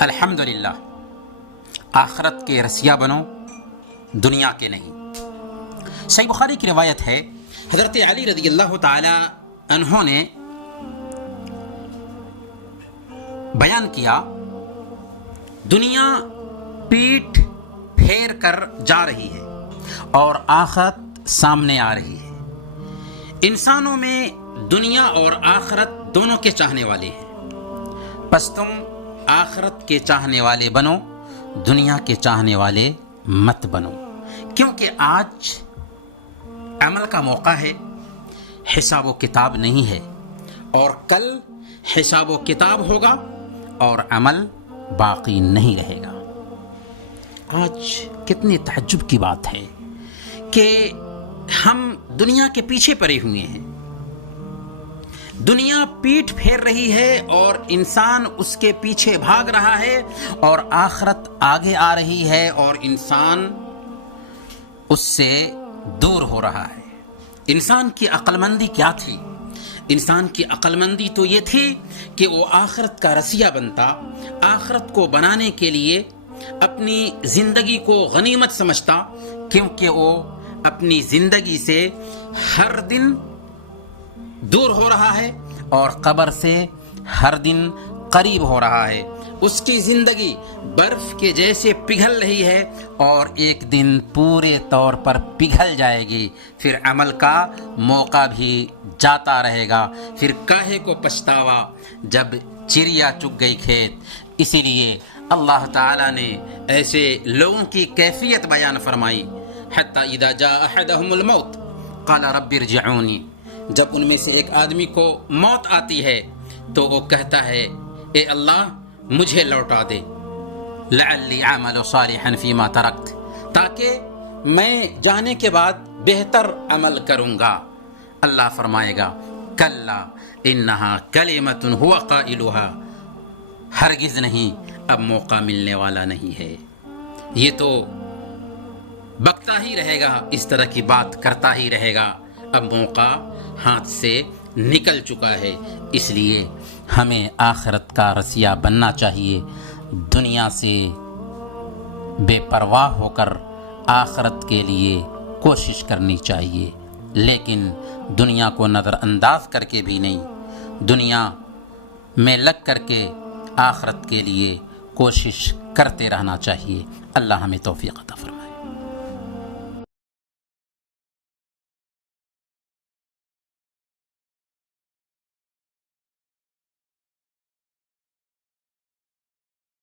الحمدللہ، آخرت کے رسیا بنو، دنیا کے نہیں۔ صحیح بخاری کی روایت ہے، حضرت علی رضی اللہ تعالی عنہ نے بیان کیا، دنیا پیٹھ پھیر کر جا رہی ہے اور آخرت سامنے آ رہی ہے۔ انسانوں میں دنیا اور آخرت دونوں کے چاہنے والے ہیں، پس تم آخرت کے چاہنے والے بنو، دنیا کے چاہنے والے مت بنو، کیونکہ آج عمل کا موقع ہے، حساب و کتاب نہیں ہے، اور کل حساب و کتاب ہوگا اور عمل باقی نہیں رہے گا۔ آج کتنی تعجب کی بات ہے کہ ہم دنیا کے پیچھے پڑے ہوئے ہیں، دنیا پیٹھ پھیر رہی ہے اور انسان اس کے پیچھے بھاگ رہا ہے، اور آخرت آگے آ رہی ہے اور انسان اس سے دور ہو رہا ہے۔ انسان کی عقل مندی کیا تھی؟ انسان کی عقل مندی تو یہ تھی کہ وہ آخرت کا رسیا بنتا، آخرت کو بنانے کے لیے اپنی زندگی کو غنیمت سمجھتا، کیونکہ وہ اپنی زندگی سے ہر دن دور ہو رہا ہے اور قبر سے ہر دن قریب ہو رہا ہے۔ اس کی زندگی برف کے جیسے پگھل رہی ہے اور ایک دن پورے طور پر پگھل جائے گی، پھر عمل کا موقع بھی جاتا رہے گا، پھر کاہے کو پچھتاوا جب چڑیا چگ گئی کھیت۔ اسی لیے اللہ تعالیٰ نے ایسے لوگوں کی کیفیت بیان فرمائی، حتی اذا جاء احدهم الموت قال رب ارجعونی، جب ان میں سے ایک آدمی کو موت آتی ہے تو وہ کہتا ہے، اے اللہ مجھے لوٹا دے، لعلی اعمل صالحا فیما ترکت، تاکہ میں جانے کے بعد بہتر عمل کروں گا۔ اللہ فرمائے گا، کلا انہا کلمۃ هو قائلها، ہرگز نہیں، اب موقع ملنے والا نہیں ہے، یہ تو بکتا ہی رہے گا، اس طرح کی بات کرتا ہی رہے گا، اب موقع ہاتھ سے نکل چکا ہے۔ اس لیے ہمیں آخرت کا رسیا بننا چاہیے، دنیا سے بے پرواہ ہو کر آخرت کے لیے کوشش کرنی چاہیے، لیکن دنیا کو نظر انداز کر کے بھی نہیں، دنیا میں لگ کر کے آخرت کے لیے کوشش کرتے رہنا چاہیے۔ اللہ ہمیں توفیق عطا فرمائے۔